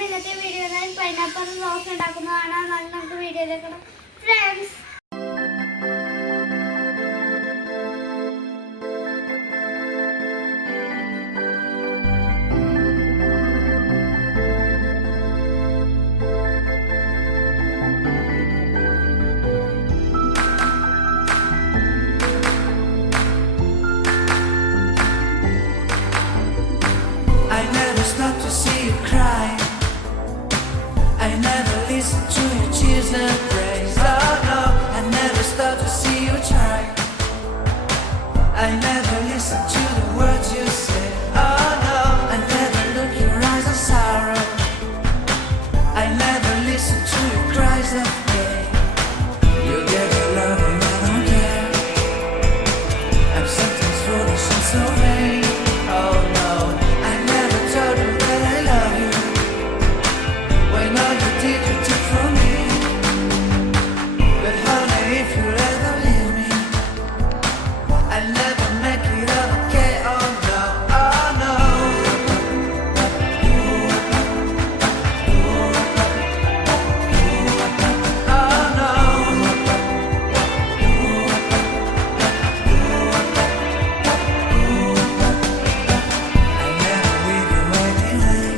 അപ്പം ഇന്നത്തെ വീഡിയോയിൽ പൈനാപ്പിൾ റോസ് ഉണ്ടാക്കുന്നതാണ്. നമുക്ക് വീഡിയോയിലേക്ക് friends. To see you cry, I never listen to your tears and praise. Oh no, I never stop to see you try. I never listen to the words you say. Oh no, I never look your eyes of sorrow. I never listen to your cries of pain. You get your love and I don't care. I'm sometimes foolish and so vain. Oh no, I never told you that I love you. When all you did you took from me. But honey, if you ever leave me, I'll never make it okay. Oh no, oh no. Oh no. I'll never leave you anyway.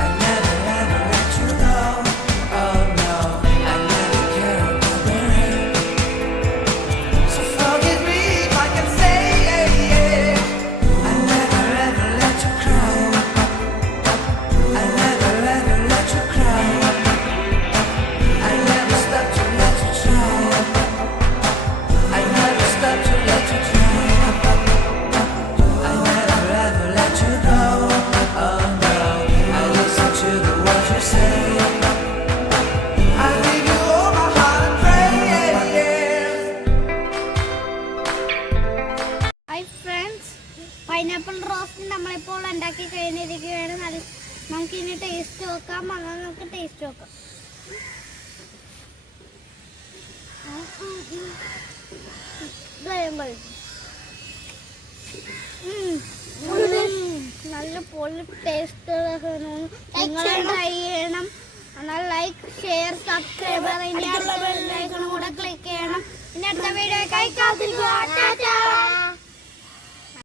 I'll never ever let you go. Oh no, I'll never care about the rain. So forgive me if I can say I'll never ever let you cry. I'll never ever let you cry. I'll never stop to let you try. I'll never stop to let you try. I'll never ever let you go. Oh no, I listen to the words you say. I give you all my heart and pray. Hi friends, pineapple roast നമ്മളിപ്പോൾ ഉണ്ടാക്കി കഴിഞ്ഞിരിക്കുകയാണ്. നമുക്കിനി taste നോക്കാം. നമുക്ക് taste നോക്കാം. നല്ല പൊളി taste. നിങ്ങൾ ട്രൈ ചെയ്യണം. എന്നാൽ ലൈക്ക്, ഷെയർ, സബ്സ്ക്രൈബർ, ഇനി അടുത്ത ബെൽ ഐക്കൺ കൂടെ ക്ലിക്ക് ചെയ്യണം. ഇനി അടുത്ത വീഡിയോ കാത്തിരിക്കുക.